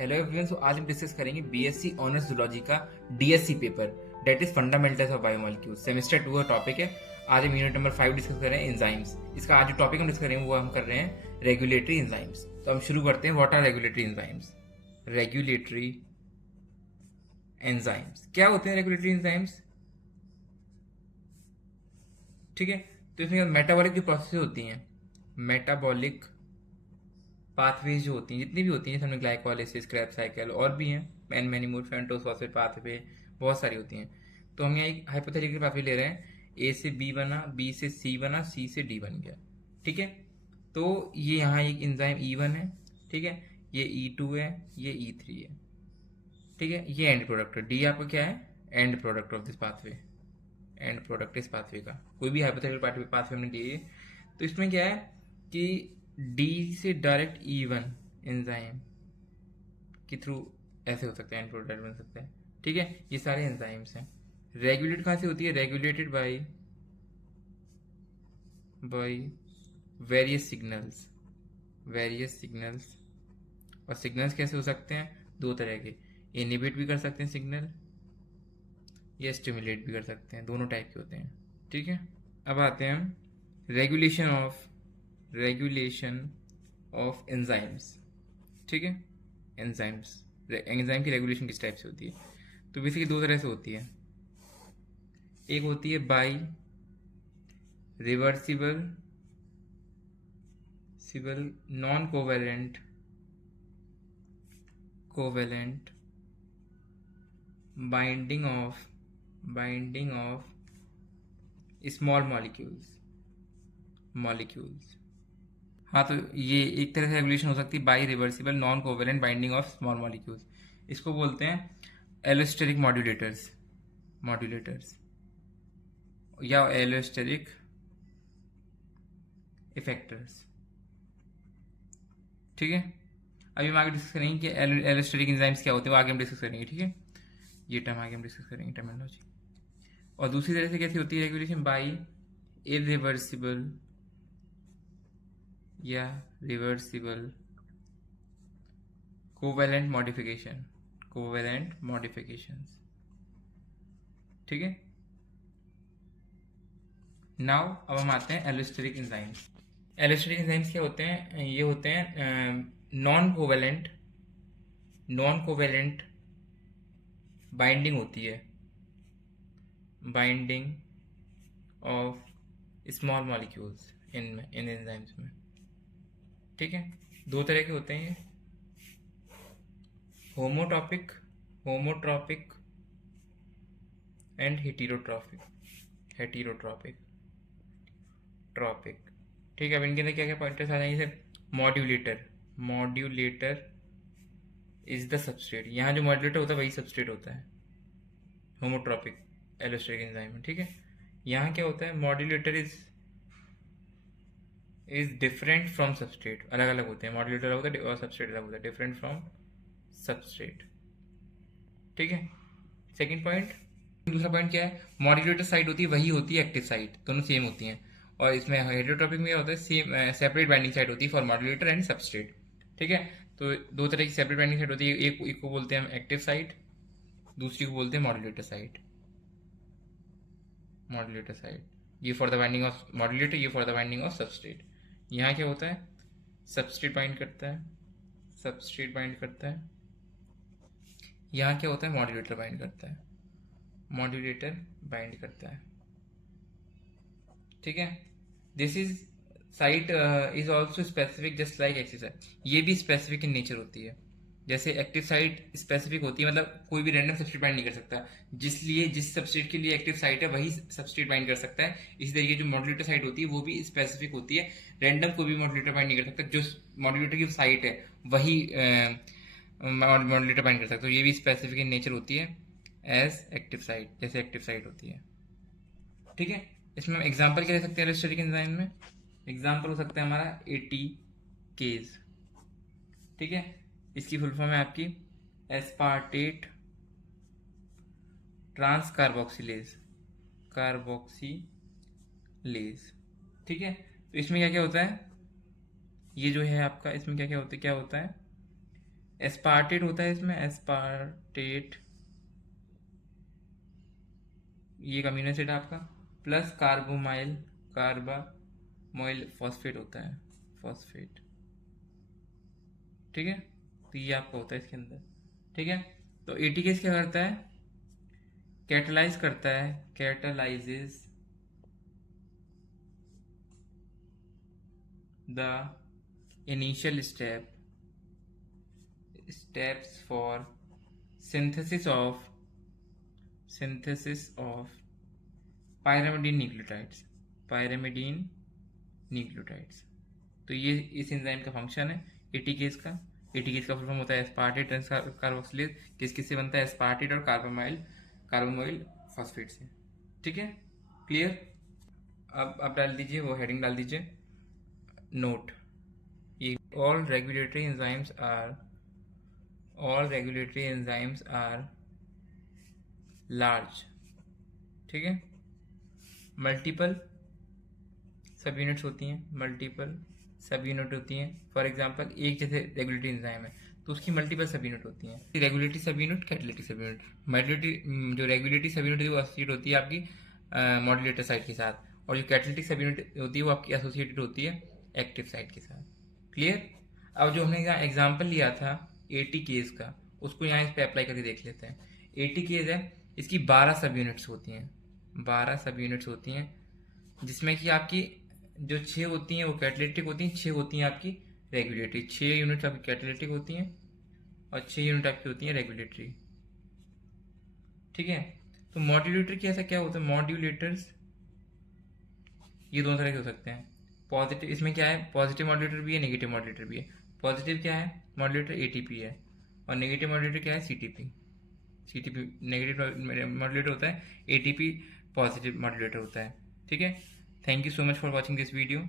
Hello everyone. सो आज हम discuss करेंगे बीएससी ऑनर्स जूलॉजी का DSC paper that is fundamentals of biomolecules semester 2 का टॉपिक है। आज हम यूनिट नंबर 5 डिस्कस कर रहे हैं एंजाइम्स। इसका आज जो टॉपिक हम डिस्कस करेंगे वो हम कर रहे हैं रेगुलेटरी एंजाइम्स। तो हम शुरू करते हैं। What are regulatory enzymes? Regulatory enzymes क्या होते हैं? रेगुलेटरी एंजाइम्स, ठीक है। तो इसमें मेटाबॉलिक जो प्रोसेस होती हैं, मेटाबॉलिक पाथवेज जो होती हैं, जितनी भी होती हैं, जैसे हमने ग्लाइकोलाइसिस, क्रैब साइकिल और भी हैं, and many more, pentose phosphate pathway, बहुत सारी होती हैं। तो हम यहाँ एक हाइपोथेटिकल पाथवे ले रहे हैं। ए से बी बना, बी से सी बना, सी से डी बन गया, ठीक है। तो ये यहाँ एक एंजाइम E1 है, ठीक है। ये E2 है, ये E3 है, ठीक है। ये एंड प्रोडक्ट है। डी आपका क्या है? And product of this pathway, and product इस पाथवे का। कोई भी हाइपोथेटिकल पाथवे हमने लिए, तो इसमें क्या है कि डी से डायरेक्ट E1 एंजाइम के थ्रू ऐसे हो सकता है, एंड प्रोडक्ट बन सकता है, ठीक है। ये सारे एंजाइम्स हैं। रेगुलेट कहाँ से होती है? Regulated by various signals, various signals. और सिग्नल्स कैसे हो सकते हैं? दो तरह के, इनिबिट भी कर सकते हैं सिग्नल, या स्टिमुलेट भी कर सकते हैं, दोनों टाइप के होते हैं, ठीक है। अब आते हैं हम रेगुलेशन ऑफ एंजाइम्स, ठीक है। एंजाइम्स, एंजाइम की रेगुलेशन किस टाइप से होती है? तो बेसिकली दो तरह से होती है। एक होती है by reversible non covalent binding of small molecules. हाँ, तो ये एक तरह से रेगुलेशन हो सकती है by reversible non covalent binding of small molecules. इसको बोलते हैं एलोस्टेरिक मॉड्यूलेटर्स या एलोस्टेरिक इफेक्टर्स, ठीक है। अभी हम आगे डिस्कस करेंगे कि एलोस्टेरिक एंजाइम्स क्या होते हैं, वो आगे हम डिस्कस करेंगे, ठीक है। ये टर्म आगे हम डिस्कस करेंगे, टर्मिनोलॉजी। और दूसरी तरह से कैसी होती है रेगुलेशन? बाई इरिवर्सिबल या रिवर्सिबल कोवेलेंट मॉडिफिकेशंस, ठीक है। नाउ अब हम आते हैं एलोस्टेरिक एंजाइम्स। एलोस्टेरिक एंजाइम्स क्या होते हैं? ये होते हैं नॉन कोवेलेंट बाइंडिंग होती है, binding of small molecules in enzymes में, ठीक है। दो तरह के होते हैं ये, होमोट्रॉपिक एंड हेटेरोट्रॉपिक, ठीक है। अब इनके अंदर क्या क्या पॉइंटर्स आ जाएंगे? जैसे मॉड्यूलेटर इज द सबस्ट्रेट। यहाँ जो मॉड्यूलेटर होता है वही सबस्ट्रेट होता है होमोट्रॉपिक एलोस्टेरिक एंजाइम में, ठीक है। यहाँ क्या होता है? Modulator is different from substrate. अलग अलग होते हैं, मॉड्यूलेटर अलग होता है और सबस्ट्रेट अलग होता है, डिफरेंट फ्रॉम सबस्ट्रेट, ठीक है। Second point. दूसरा पॉइंट क्या है? मॉड्यूलेटर साइट होती है वही होती है एक्टिव साइट, दोनों सेम होती हैं। और इसमें हेटेरोट्रॉपिक में होता है सेम सेपरेट बाइंडिंग साइट होती है फॉर मॉड्यूलेटर एंड सबस्ट्रेट, ठीक है। तो दो तरह की सेपरेट बाइंडिंग साइट होती है, एक को बोलते हैं हम एक्टिव साइट, दूसरी को बोलते हैं मॉड्यूलेटर साइट। ये for the binding of modulator, ये for the binding of substrate. यहाँ क्या होता है? सबस्ट्रेट बाइंड करता है, यहाँ क्या होता है? मॉड्यूलेटर बाइंड करता है, ठीक है। This is site is also specific just like active site. ये भी स्पेसिफिक इन नेचर होती है, जैसे एक्टिव साइट स्पेसिफिक होती है, मतलब कोई भी रैंडम सबस्ट्रेट बाइंड नहीं कर सकता, जिस सबस्ट्रेट के लिए एक्टिव साइट है वही सबस्ट्रेट बाइंड कर सकता है। इसी तरीके जो मॉड्यूलेटर साइट होती है वो भी स्पेसिफिक होती है, रैंडम कोई भी मॉड्यूलेटर बाइंड नहीं कर सकता, जो मॉड्यूलेटर की साइट है वही मॉड्यूलेटर बाइंड कर सकता है। तो ये भी स्पेसिफिक इन नेचर होती है एज एक्टिव साइट, जैसे एक्टिव साइट होती है, ठीक है। इसमें हम एग्जाम्पल क्या ले सकते हैं एलोस्टेरिक एंजाइम में? एग्जाम्पल हो सकता है हमारा ATPase, ठीक है। इसकी फुल फॉर्म है आपकी एस्पार्टेट ट्रांस कार्बोक्सिलेज, ठीक है। तो इसमें क्या क्या होता है? ये जो है आपका, इसमें क्या क्या होता है? एस्पार्टेट होता है इसमें, एस्पार्टेट, ये अमीनो एसिड आपका, प्लस कार्बोमाइल, कार्बामोइल फॉस्फेट होता है, फॉस्फेट। ठीक है, तो ये आपका होता है इसके अंदर। ठीक है, तो एटीकेस क्या करता है, कैटलाइज करता है, कैटलाइजेस the initial steps for synthesis of pyrimidine nucleotides, pyrimidine nucleotides। तो ये इस एंजाइम का फंक्शन है एटीकेस का। एटीकेस का फुल फॉर्म होता है एस्पार्टेट कार्बोक्सिलेज, किस किस से बनता है, एस्पार्टेट और कार्बामोइल फॉस्फेट से। ठीक है, क्लियर। अब डाल दीजिए, वो हेडिंग डाल दीजिए, नोट, ये all regulatory enzymes are large। ठीक है, मल्टीपल सब यूनिट्स होती हैं, मल्टीपल सब यूनिट होती हैं। फॉर एग्जांपल एक जैसे रेगुलेटरी एंजाइम है तो उसकी मल्टीपल सब यूनिट होती हैं, regulatory sub unit, catalytic sub unit. मल्टीटी जो रेगुलेटरी सब यूनिट है वो एसोसिएट होती है आपकी मॉड्यूलेटर साइट के साथ, और जो कैटालिटिक सब यूनिट होती है वो आपकी एसोसिएटेड होती है एक्टिव साइट के साथ। क्लियर। अब जो हमने एग्जाम्पल लिया था एटी केस का, उसको यहाँ इस पे अप्लाई करके देख लेते हैं। एटी केस है, इसकी 12 सब यूनिट्स होती हैं, 12 सब यूनिट्स होती हैं, जिसमें कि आपकी जो 6 होती हैं वो कैटालिटिक होती हैं, 6 होती हैं आपकी रेगुलेटरी। 6 यूनिट आपकी कैटालिटिक होती हैं और 6 यूनिट आपकी होती हैं रेगुलेटरी। ठीक है, तो मॉड्यूलेटर की ऐसा क्या होता है, मॉड्यूलेटर्स ये दोनों तरह के हो सकते हैं। पॉजिटिव, इसमें क्या है, पॉजिटिव मॉड्यूलेटर भी है, नेगेटिव मॉड्यूलेटर भी है। पॉजिटिव क्या है, मॉड्यूलेटर एटीपी है, और नेगेटिव मॉड्यूलेटर क्या है, सीटीपी। सीटीपी नेगेटिव मॉड्यूलेटर होता है, एटीपी पॉजिटिव मॉड्यूलेटर होता है। ठीक है, thank you so much for watching this video.